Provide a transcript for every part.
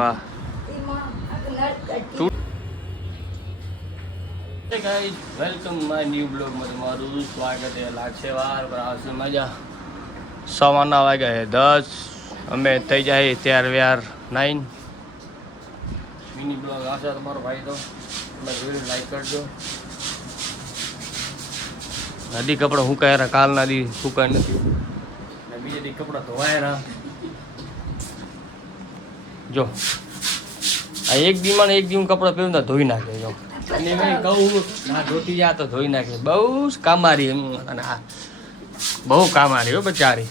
વાહ. Guys welcome my new blog માં તમારું સ્વાગત છે. લાગશે વાર પર આવશે મજા. સવારના વાગ્યા છે 10. અમે થઈ જાય ત્યાર વ્યાર 9. મિની બ્લોગ આવશે તમારો ભાઈ તો તમે વિડીયો લાઈક કરજો. નદી કપડા સુકાયા કાલના દી સુકાય નથી ને બીજા દી કપડા ધોવાયા. જો આ એક દીમાં એક દી કપડા પહેરું તો ધોઈ નાખે. જો અને કહું ના ધોતી જા તો ધોઈ નાખે. બહુ કામારી અને આ બહુ કામારી હો બચારી.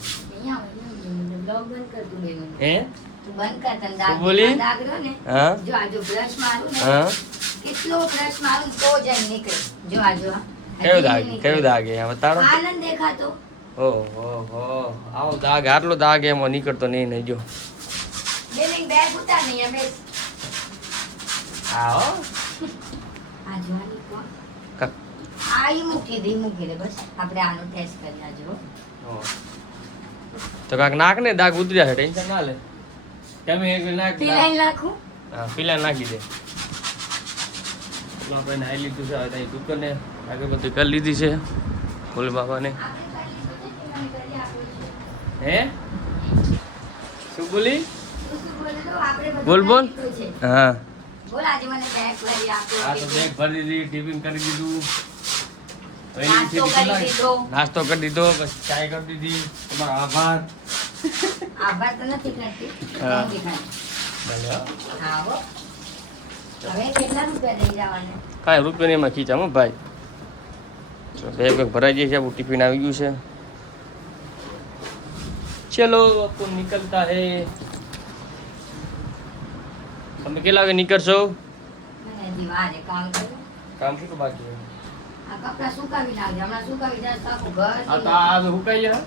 હે બોલી હા કયો દાગ એ બતાડો. ઓહો આવો દાગ આટલો દાગ એમાં નીકળતો નહીં જો. તો કાક નાક ને દાગ ઉતર્યા છે ટેન્શન ના લે. તમે એક નાક હા પીલા નાખી દે. આપણે નાઈ લીધું છે હવે દુકાને આગળ બધી કરી લીધી છે ભોલે બાબાને. હે શું બોલી બોલ બોલ. હા તો બેગ ભરી દીધી ટિફિન કરી દીધું નાસ્તો કરી દીધો બસ ચાય કરી દીધી. તમારો આભાર. આભાર તો નથી કરતી હવે કેટલા રૂપિયા લઈ જવાના? કાંઈ રૂપિયા એમાં ખીચામાં ભાઈ. બેગ બેગ ભરાઈ જાય છે. આપણું ટિફિન આવી ગયું છે. ચલો अपन निकलता है. તમે કેટલા વાગે નીકળશો? કામ શું બાકી છે? આ કપડા સુકાવી નાખજો. હમણાં સુકાવી જશે તો આખું ઘર આ તો આ સુકાઈ જાય.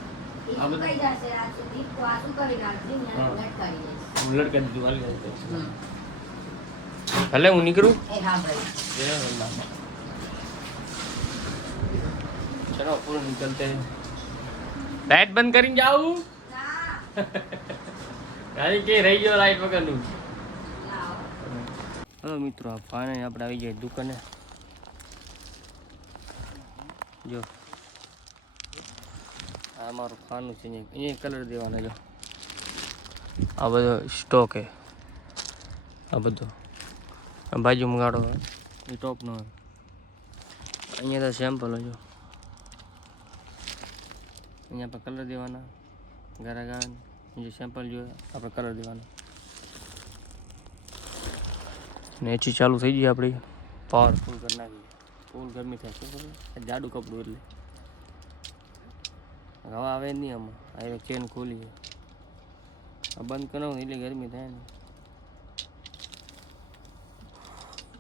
સુકાઈ જશે આ સુધી તો આ સુકાવી નાખજો ને લટકાવી જશે. લટકાવી દીધું હાલી જાય. ભલે હું નીકળું. એ હા ભાઈ ચલો પૂરું નીકળતે. લાઈટ બંધ કરીને જાઉં. ગાડી કે રહી ગયો લાઈટ વગરનું. હલો મિત્રો ફાઇનલી આપણે આવી જાય દુકાને. જો આ મારું ખાનું છે અહીંયા કલર દેવાના. જો આ બધો સ્ટોક હે. આ બધો બાજુ મંગાડો એ ટોપનો. અહીંયા તો સેમ્પલ જો અહીંયા પર કલર દેવાના. ગારા જે સેમ્પલ જોઈએ આપણે કલર દેવાના. ને એચી ચાલુ થઈ ગઈ આપણી. પાવરફુલ કરી નાખી. ફૂલ ગરમી થાય. શું કરું જાડું કપડું એટલે હવા આવે નહીં આમાં. આ ચેન ખોલી છે આ બંધ કરાવું એટલે ગરમી થાય ને.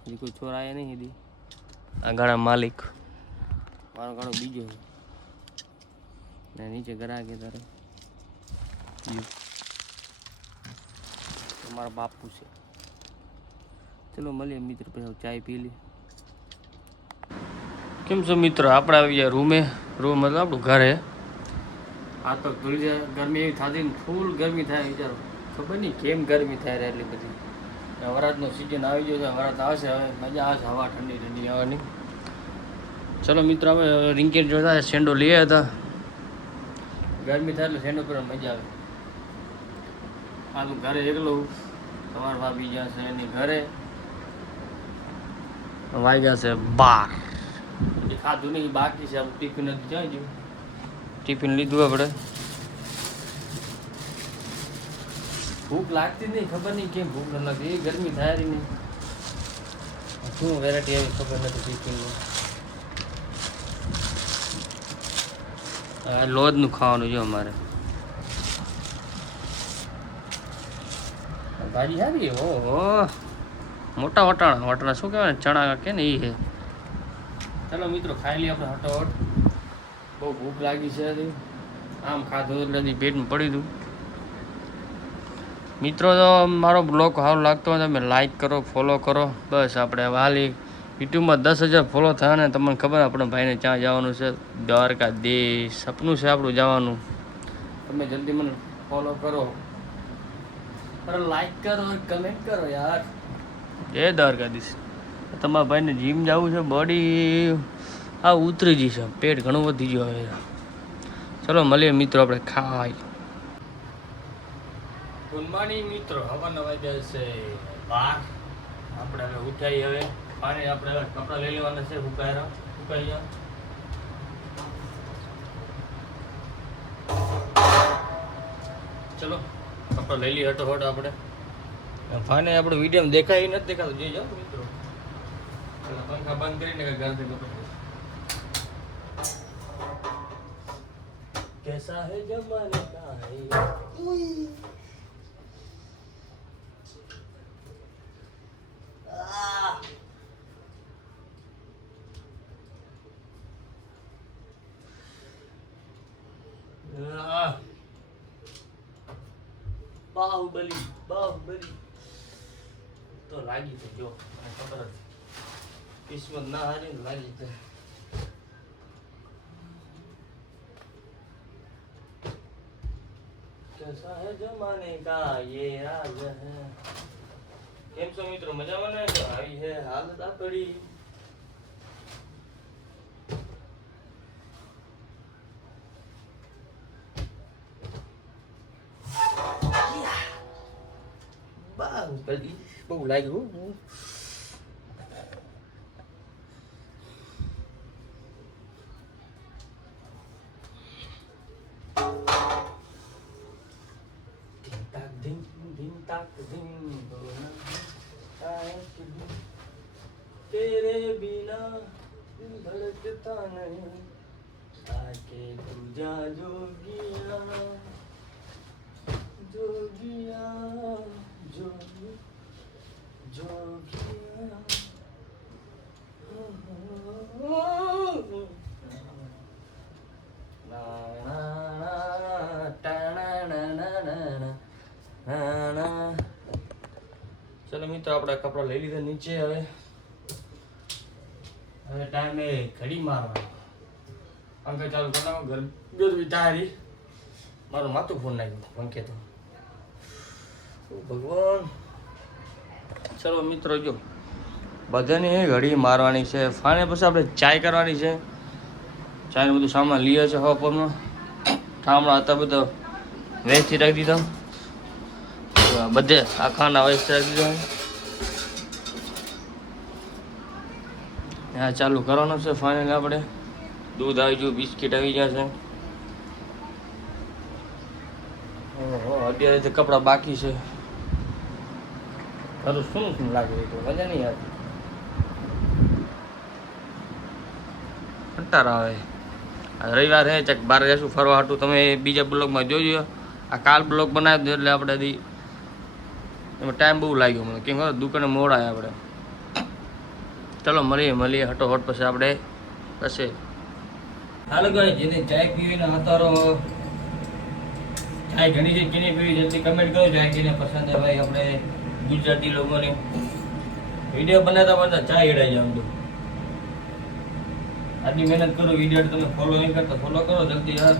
હજી કોઈ ચોર આવ્યા નહીં હજી. આ ગાડા માલિક મારો ગાડો બીજો છે ને નીચે ગરાકે તારે મારા બાપુ છે. ચલો મળીએ મિત્ર પછી ચાય પી લી. કેમ છો મિત્રો? આપણે આવી ગયા રૂમે. રૂમ મતલબ આપણું ઘરે. આ તો ધૂળી જાય ગરમી એવી થતી ને ફૂલ ગરમી થાય. વિચારો ખબર નહીં કેમ ગરમી થાય એટલી બધી. વરાતનો સિઝન આવી ગયો છે. વરાત આવશે હવે મજા આવશે. હવા ઠંડી ઠંડી આવવાની. ચલો મિત્રો હવે રિંકેટ જોતા સેન્ડો લઈએ હતા. ગરમી થાય એટલે સેન્ડો પર મજા આવે. આ તો ઘરે એકલો. તમારા ભાભી જ્યાં છે એની ઘરે વાગ્યા છે 12. ખાધું નહીં બાકી છે. ટિફિન નથી જાય ગયું. ટિફિન લીધું આપણે. ભૂખ લાગતી નહીં. ખબર નહીં કેમ ભૂખ ન લાગતી. એ ગરમી થાય નહીં. શું વેરાયટી આવી ખબર નથી ટિફિનમાં. લોજનું ખાવાનું જો અમારે. ભાજી સારી. ઓહો મોટા વટાણા. વટાણા શું કહેવાય ચણા કે ને એ છે. ચાલો મિત્રો ખાઈ લઈએ આપણે હટોહટ. બહુ ભૂખ લાગી છે. આમ ખાધું એટલે પેટમાં પડી દઉં. મિત્રો તો મારો બ્લોગ સારો લાગતો હોય તમે લાઈક કરો ફોલો કરો. બસ આપણે હાલી યુટ્યુબમાં 10,000 ફોલો થયા ને તમને ખબર આપણે ભાઈને ત્યાં જવાનું છે દ્વારકાધીશ. સપનું છે આપણું જવાનું. તમે જલ્દી મને ફોલો કરો. અરે લાઈક કરો કમેન્ટ કરો યાર. એ દ્વારકાધીશ તમારા ભાઈને જીમ જવું છે, બોડી આ ઉતરી ગઈ છે, પેટ ઘણું વધી ગયું હવે. ચલો મળીએ મિત્રો આપણે ખાઈ. ગુડ મોર્નિંગ મિત્રો, હવાના વાગ્યા છે 12. આપણે હવે ઉઠાઈ, હવે પાણી આપણે કપડાં લઈ લેવાના છે, સુકાઈ ગયા. ચલો કપડાં લઈ લઈએ હટોહટ આપણે. ફાને આપણે વિડીયો દેખાય નથી દેખાતું, જોઈ જાઓ મિત્રો. પેલા પંખા બંધ કરીને ઘરથી કપડાં. कैसा है जमाने का बाहुबली तो लागी तो जो खबर किस्मत ना हारी लागी तो. कैसा है जमाने का ये राज है. કેમ છો મિત્રો, મજામાં ને? તો આવી હે હાલત આપડી. બાહુબલી બહુ લાગ્યું. तेरे बिना धड़कता नहीं आके तू जा जोगिया जोगिया जोगिया. ચલો મિત્રો આપણે કપડા લઈ લીધા નીચે. હવે ટાઈમે ઘડી મારવાનો. પંખા ચાલુ કરવાનો, ગરમી તારી. મારું માથું ફોન નાખ્યું પંખે તો. ભગવાન. ચલો મિત્રો જો બધાને ઘડી મારવાની છે. ફાને પછી આપણે ચાય કરવાની છે. ચાયનું બધું સામાન લઈએ છે. હવાપરમાં ઠામડા હતા બધા વેચી રાખી દીધા. બધે આ ખાના વેચી રાખી દીધા. હા ચાલુ કરવાનું છે ફાઇનલ. આપણે દૂધ આવી ગયું, બિસ્કિટ આવી ગયા છે. અત્યારે તો કપડાં બાકી છે. તારું શું લાગે તો મજા નહીં આવતી. કંટાળો આવે. રવિવાર હે ચક બહાર જશું ફરવા હાટું. તમે બીજા બ્લોગમાં જોજો. આ કાલ બ્લોગ બનાવી દો એટલે આપણે એમાં ટાઈમ બહુ લાગ્યો મને, કેમ ખબર દુકાને મોડા આપણે. ચલો મળીએ હટોહટ પછી આપણે પછી. હાલો ગાય, જેને ચાય પીવીને હતારો ચાય ઘણી છે કેને પીવી જલ્દી કમેન્ટ કરો. ચાય કેને પસંદ આવે ભાઈ. આપણે ગુજરાતી લોકોને વિડીયો બનાવતા ચાય એડાઈ જાવ તો. આટલી મહેનત કરો, વિડીયો તમે ફોલો નહીં કરતા ફોલો કરો જલ્દી યાર.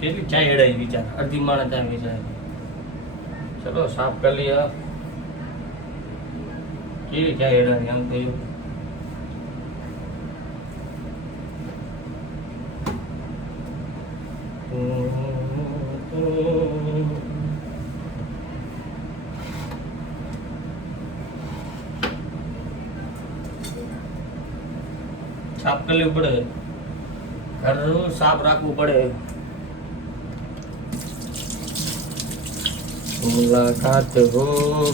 કેટલી ચાય એડાઈ વિચાર, અડધી માણસ ચાય વિચાર. ચલો સાફ કરી લઈએ. કેવી ચાય એડાની આમ થયું. સાફ કરવું પડે, ઘર સાફ રાખવું પડે. મુલાકાત હો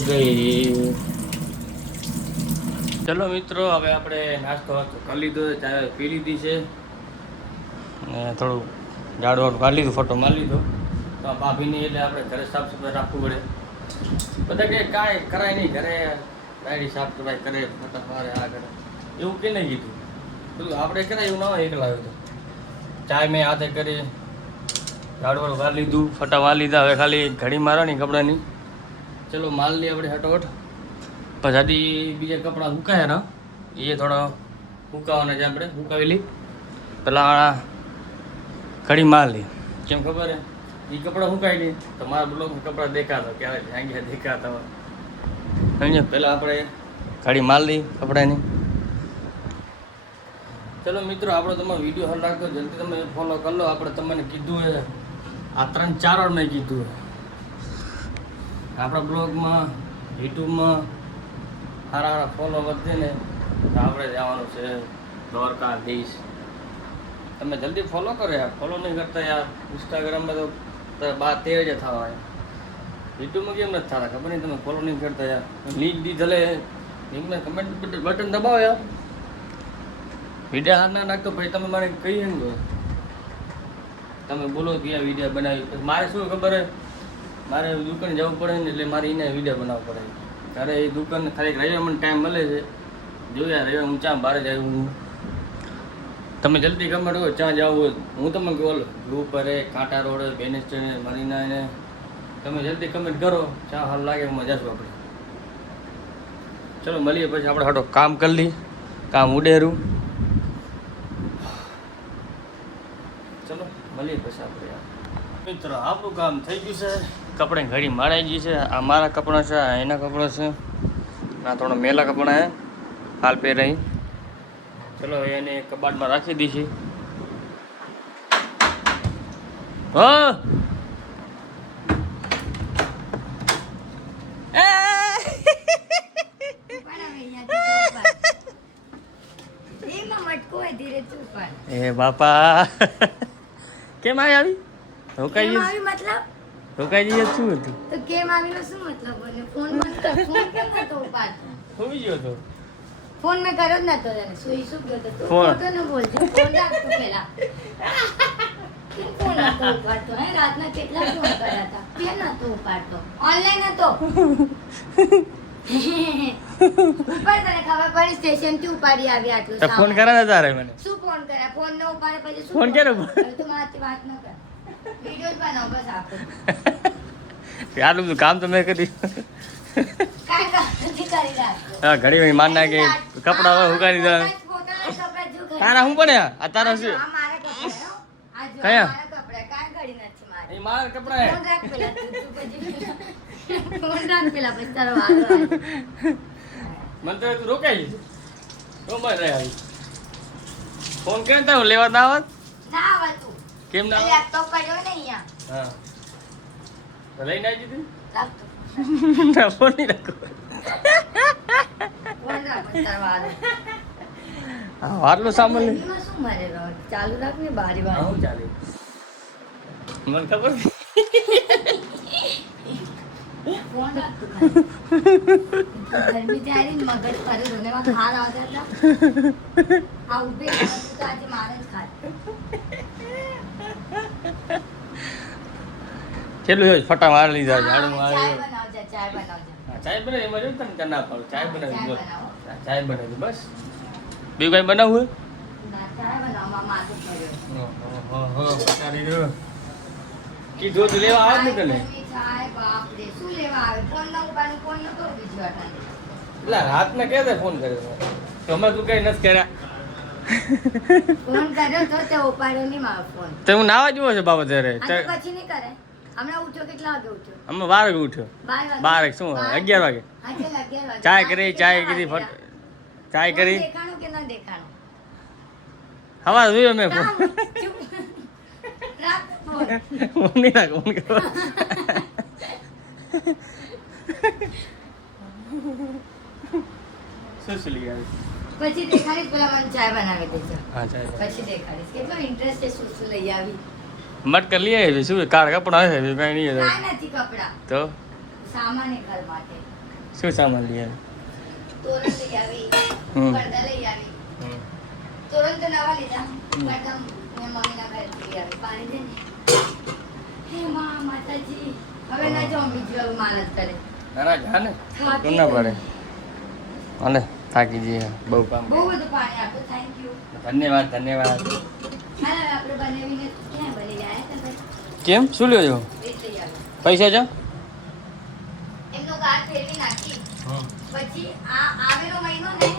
ગઈ. ચલો મિત્રો હવે આપણે નાસ્તો કરી લીધો, ચાય પી લીધી છે ને થોડું ઝાડવાડું કાઢી લીધું, ફોટો મારી લીધો. તો આ ભાભીની એટલે આપણે ઘરે સાફ સફાઈ રાખવું પડે. બધા કે કાંઈ કરાય નહીં ઘરે, ગાડી સાફ સફાઈ કરે ફોટા મારે આ કરે એવું કે નહીં કીધું. બધું આપણે કરાય એવું ના હોય એકલા હોય તો. ચાય મેં હાથે કરી ઝાડુ વાળું વાર લીધું, ફટા વાર લીધા. હવે ખાલી ઘડી મારવાની કપડાની. ચલો માલ લઈએ આપણે હટોહટ. પછી બીજા કપડાં સુકાયા ને એ થોડા સુકાવાના છે, આપણે સુકાવી લઈ. પેલા ઘડી માલ લઈ. કેમ ખબર હે, એ કપડાં સુકાઈ લઈ તો મારા બ્લોગમાં કપડાં દેખાતા ક્યારે ભાંગ્યા દેખાતા હોય. સમજ્યા? પહેલાં આપણે ઘડી માલ લઈ કપડાની. ચલો મિત્રો, આપણે તમારો વિડીયો હલ રાખો, જલ્દી તમે ફોલો કરી લો. આપણે તમને કીધું હે, આ 3-4 વાર મેં કીધું હે, આપણા બ્લોગમાં યુટ્યુબમાં સારા ફોલો વધે ને તો આપણે જવાનું છે દ્વારકાધીશ. તમે જલ્દી ફોલો કરો યાર, ફોલો નહીં કરતા યાર. ઇન્સ્ટાગ્રામમાં તો 12-13 થવા હોય, યુટ્યુબમાં કેમ નથી થતા ખબર નહીં, તમે ફોલો નહીં કરતા યાર. લિંક દીધેલે લિંકમાં કમેન્ટ બટન દબાવો યાર. વિડીયો હાર ના નાખતો પછી તમે મને કહીએ ને તમે બોલો કે આ વિડીયો બનાવી. મારે શું ખબર હે, મારે દુકાને જવું પડે ને એટલે મારે એને વિડીયો બનાવવો પડે. ત્યારે એ દુકાન ખાલી રવિવાર મને ટાઈમ મળે છે. જોયા રવિવાર હું ચા બહાર જાય હું. તમે જલ્દી કમેન્ટ હોય ચા જવું હોય, હું તમને કહું ગ્રુપ પર કાંટા રોડ બેનેસ મરીના ને તમે જલ્દી કમેન્ટ કરો. ચા હાલ લાગે મજા છું આપણે. ચલો મળીએ પછી આપણે હાટો કામ કરી લઈએ, કામ ઉડેરું. ચલો મળીએ પછી આપણે. મિત્રો આપણું કામ થઈ ગયું છે, કપડાં ઘડી મારાઈ ગઈ છે. આ મારા કપડાં છે, આ એના કપડાં છે, આ થોડા મેલા કપડાં હે હાલ પહેરાઈ. ચલો એને કબાટમાં રાખી દઈશી. હા એ બાપા કેમ આવી રોકાઈ જઈએ શું હતું તો કેમ આવીનો શું મતલબ બોલે? ફોન બંધ કર. ફોન કેમ નતો ઉપાડતો? હોઈ ગયો તો ફોન મેં કર્યો જ નતો તને. સુઈ શું ગયો તો તું? ફોન. ફોટો ન બોલજો. ફોન રાખતો પેલા. કેમ ફોન નતો ઉપાડતો? હે રાતના કેટલા ફોન કર્યા હતા? કેમ નતો ઉપાડતો? ઓનલાઈન હતો. ઉપર તને ખબર પડી સ્ટેશન થી ઉપાડી આવી આટલું તો ફોન કરા તારે મને શું ફોન કર્યા? ફોન ન ઉપાડે પછી શું ફોન ક્યારે તું મારાથી વાત ન કર. વિડિયો બનાવ બસ આપણે. આટલું બધું કામ તો મેં કર્યું. કાઈ કામ નથી કરી રાખતો. હા ઘડી માન નાખે કપડા હવે ઉગાડી દે. તારા હું પડે આ તારા શું આ મારા કપડા હો. આ જો કયા? મારા કપડા કાઈ ઘડી નથી મારે. એ મારા કપડા હે. ફોન રાખ પેલા તું પછી ફોન રાખ પેલા પછી તારો વારો આવે. મને તો તું રોકાઈ જશે તો મર રહે આવી ફોન કેમ તારું લેવા ના આવત ના આવા તું. કેમ ના આવત? લેપટોપ પડ્યો ને અહીંયા. હા તો લઈને આવી દીધું. રાખતો. ના ફોન નહીં રાખો. ફોન રાખ પછી તારો વારો. હા આટલું સામાન લઈ. એમાં શું મારે રહો? ચાલુ રાખ ને બારી હા બારી. હું ચાલે મને ખબર છે. ફોન રાખ તું ખાલી. ગરમી ત્યારે મગજ ફરે રોનેમાં ખાર આવતા હતા. આ ઉભી રહે તું તો આજે મારે જ ખાય. કેટલું હોય ફટા માર લીધા ઝાડુ હા, મારે ચાય બનાવજે, ચાય બનાવજે. ચાય બનાવી એમાં જો તને ચા ના પાડું ચાય બનાવી ચાય દો બનાવો. ચાય બનાવી બસ બીજું કઈ બનાવવું ના, ચાય બનાવવામાં માથું પડ્યો. હોય પચાડી દો કીધું તો લેવા આવે ને તને ગરમી થાય, બાપ રે. શું લેવા આવે? ફોન ના ઉપાડું, ફોન ન કરું બીજી વાર તને. એટલે રાતના કે ફોન કર્યો તમે તું કઈ નથી કર્યા ફોન કર્યો તો તે ઉપાડ્યો નહીં મારો ફોન. તો હું નાવા જેવો છે બાબા ત્યારે આ તો પછી નહીં કરે. હમણાં ઉઠ્યો કેટલા વાગે ઉઠ્યો? અમે 12 વાગે ઉઠ્યો 12 વાગે. 12 શું 11 વાગે હા, ચાલ 11 વાગે. ચાય કરી ચાય કેટલા કીધી વાગે? ચાય ફોન કરી દેખાણું કે ના દેખાણું? હવા જોયો મેં ફોન કામ, ચૂપ. રાખ ફોન. ફોન નહીં રાખો ફોન કરો શું શું લઈ આવી પછી દેખાડીશ પેલા મને ચાય બનાવી દેજો. હા ચાય પછી દેખાડીશ કેટલો ઇન્ટરેસ્ટ છે શું શું લઈ આવી. મટકર લઈ આવી શું કાર કપડા હશે કઈ નહીં હોય. કાંઈ નથી કપડા. તો સામાન એ ઘર માટે. શું સામાન લઈ આવી તોરણ લઈ આવી, હમ. પડદા લઈ આવી. તોરણ તો નવા લીધા. પડદા મેં મમ્મીના ઘરેથી લઈ આવી. પાણી દે ને. હે માં, માતાજી. હવે ના જાઉં બીજી વાર માનત કરે. નાના જા ને થાકી કેમ ના ગઈ. પડે અને થાકી જઈએ બહુ કામ બહુ બધું પાણી આપ્યું. Thank you. ધન્યવાદ ધન્યવાદ હાલ હવે આપણે બનાવીને ક્યાં બની જાય તો ભાઈ? કેમ શું લ્યો છો રીત લઈ આવે પૈસા છે એમનો કાર્ડ ફેરવી નાખી પછી આ આવેલો મહિનો ને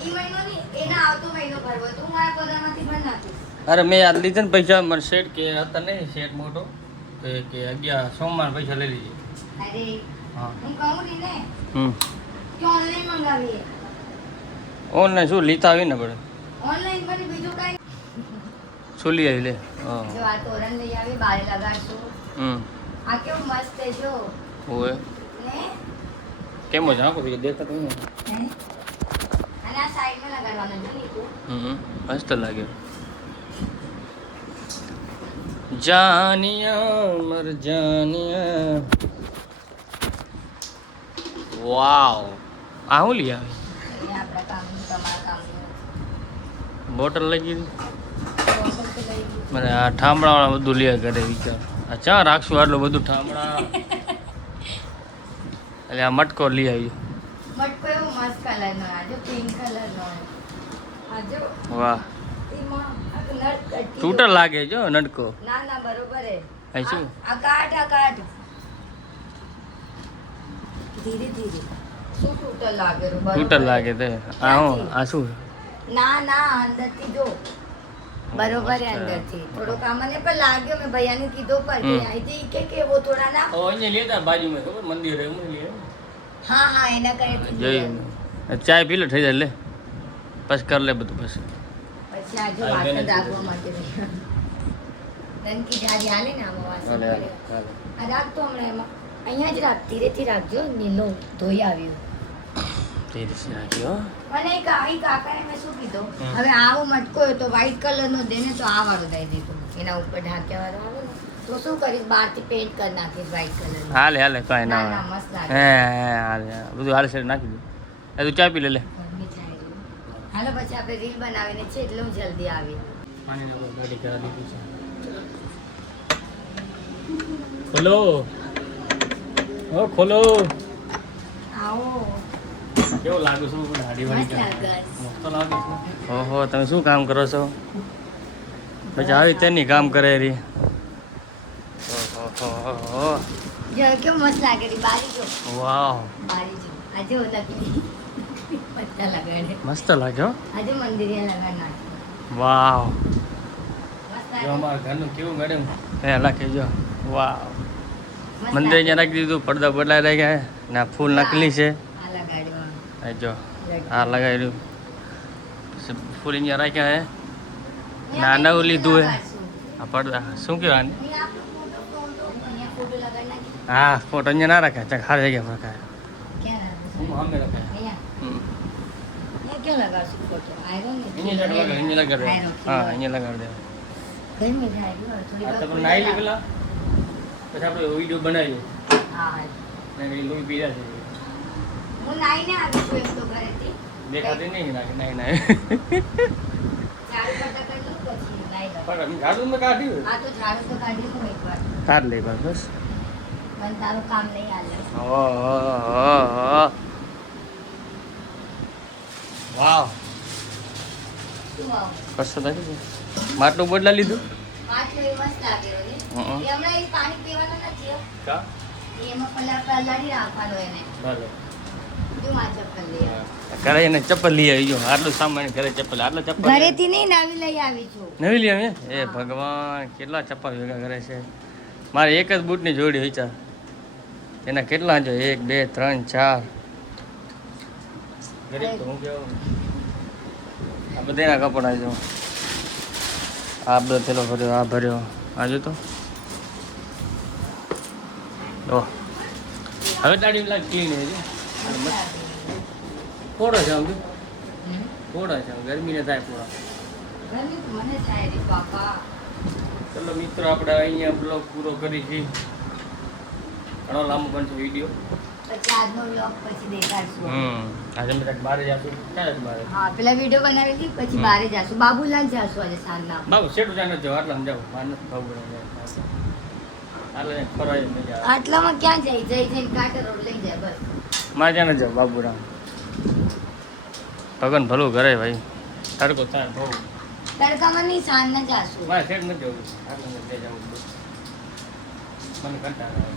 ઈ મહિનો ની એના આવતો મહિનો ભરવો તો હું મારા પગારમાંથી ભરી નાખીશ અરે મેં યાદ લીધા ને પૈસા મને શેઠ કે હતા નહીં શેઠ મોટો કે 11 સોમવાર પૈસા લઈ લીજે અરે હા હું કહું ને કે ઓનલાઈન મંગાવીએ ઓનલાઈન શું લીધા આવી ને પડે ઓનલાઈન પણ બીજું કાંઈ શું લઈ આવી લે હા જો આ તોરણ લઈ આવી બારે લગાડશું આ કેવું મસ્ત છે જો ઓય ને કેમ જ આંખો દેખતા તો નહીં હે? અને આ સાઈડમાં લગાડવાનું છે નીકુ મસ્ત લાગે જાનિયા મર જાનિયા વાવ આ હું લઈ આવી એ આપણા કામનું તમારા કામનું બોટલ લઈ ગઈ બોટલ તો લઈ ગઈ. મને આ ઠામડાવાળા બધું લે કરે વિચાર આ ચા રાખશું આટલું બધું ઠામડા એટલે આ મટકો લઈ આવ્યો મટકો એવો મસ્ત કલરનો આજો પિંક કલરનો આજો વાહ એમાં આ નટ કટી તૂટર લાગે જો નટકો ના ના બરોબર હે આ શું આ કાટ ધીરે ધીરે શું તૂટર લાગે રો બરોબર તૂટર લાગે તે આ હું આ શું ના ના અંદરથી જો બરોબર હે અંદરથી થોડો કામને પણ લાગ્યો મેં ભૈયાને કીધો પર કે અહીંથી કે वो थोड़ा ना ઓ અહીંયા લેતા બાજુમાં ખબર મંદિર હે હું લે હા હા એના કરે જોયું ચાય પી લે થઈ જાય લે પછી કર લે બધું પછી પછી આ જો વાસણ રાખવા માટે નનકી જારી આલે ને આમાં વાસણ કરે આ રાખ તો હમણાં એમાં અહીંયા જ રાખ ધીરેથી રાખજો નીલો ધોઈ આવ્યું ધીરે થી રાખ્યો અને એક કાકાને મેં શું કીધું હવે આવો મટકો હોય તો વ્હાઈટ કલરનો દે ને તો આ વાળો દઈ દીધું એના ઉપર ઢાંક્યા વાળો આવે ને તો શું કરીશ બહારથી પેન્ટ કરી નાખીશ વ્હાઈટ કલર હાલે હાલે કાંઈ ના ના ના મસ્ત લાગે હે હાલે બધું હાલે છે નાખી દે એ તું ચા પી લે લે ગરમી થાય છે. હાલો પછી આપણે રીલ બનાવીને છે એટલે હું જલ્દી આવી ગાડી કરા દીધી છે ખોલો ઓ ખોલો આવો કેવો લાગુ છું હાડી મસ્ત વાળી લાગે મસ્ત લાગે છે ઓહો તમે શું કામ કરો છો પછી આવી તેની કામ કરે રી ઓહો જો કેવું મસ્ત લાગે રી બારી જો વાવ બારી જો આજે નકલી પત્તા લગાડે મસ્ત લાગ્યો આજે મંદિરે લગાડ નાખે વાવ મસ્ત જો લાગે અમારા ઘરનું કેવું મેડમ એ લાગે જો વાવ મસ્ત મંદિર લાગે. અહીંયા રાખી દીધું પડદા બદલાઈ રહ્યા છે ને આ ફૂલ નકલી છે આ લગાડ્યો આ જો આ લગાવ્યું પછી ફૂલ અહીંયા રાખ્યા છે ના નવું લીધું હે આ પડદા શું કહેવાય આને? હા ફોટો અહીંયા ના રાખ્યા ચાલ હારી જગ્યા પર હું સામે રાખ્યા ક્યાં લગાડ અહીંયા લગાડ હા અહીંયા લગાડ દે આ તો નાઈ લી પેલા પછી આપણે વિડીયો બનાવ્યો ને એ લોહી પીડા છે દેખાતી નહીં નાખી નાઈ નાઈ પણ ગાડું મેં કાઢ્યું કાઢ લે બસ તારું કામ નહીં હાલે ઓહો વાવ શું આવું કશું નથી માટલું બદલા લીધું માટલો એ મસ્ત લાગેલો ને હં. એ હમણાં એ પાણી પીવાનું નથી હો. કા એમાં પલાળી રાખવાનો એને ભલે જો માં ચપ્પલ લઈ આવી. ઘરે એને ચપ્પલ લઈ આવી જો આટલું સામાન ઘરે ચપ્પલ આટલા ચપ્પલ ઘરેથી નહીં નવી લઈ આવી છું નવી લઈ આવી એ ભગવાન કેટલા ચપ્પલ ભેગા કરે છે મારે એક જ બૂટની જોડી વિચાર એના કેટલા છે 1 2 3 4 ગરીબ તો હું કેવું આ બધાના કપડા જો આ બધો થેલો ભર્યો આ ભર્યો આ જો તો ઓહ હવે દાડી લાગ ક્લીન હે છે પોડો છે આમ પોડો છે ગરમી ને થાય પોડા ગરમી તો મને થાય રે બાપા ચલો મિત્રો આપણે અહીંયા બ્લોગ પૂરો કરી છે ઘણો લાંબો બનશે વિડીયો પછી આજનો વ્લોગ પછી દેખાડશું આજે અમે કાંઈક બહાર જાશું ક્યાં બહાર હા પેલા વિડીયો બનાવી હતી પછી બહારે જાશું બાબુલાલ જાશું આજે સાંજના બાબુ શેઠું જાણે જાવ આટલા જાવ માર નથી બાબુ આટલે ફરવાય મજા આવે આટલામાં ક્યાં જાય જઈ જઈને કાંઠે રોડ લઈ જાય બસ મારે જાણે જાવ બાબુરામ ભગવાન ભલું કરે ભાઈ તડકો થાય બહુ તડકામાં નહીં સાંજના જાશું મારે શેઠ નથી જવું આટલા નથી જવું મને કંટાળો આવે.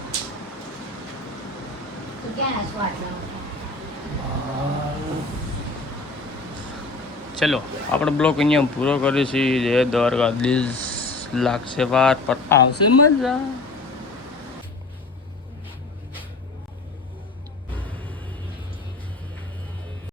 તો ક્યાં નાખવા આટલા? ચલો આપણે બ્લોગ અહીંયા પૂરો કરીશું. જય દ્વારકાધીશ. લાગશે વાર પર આવશે મજા.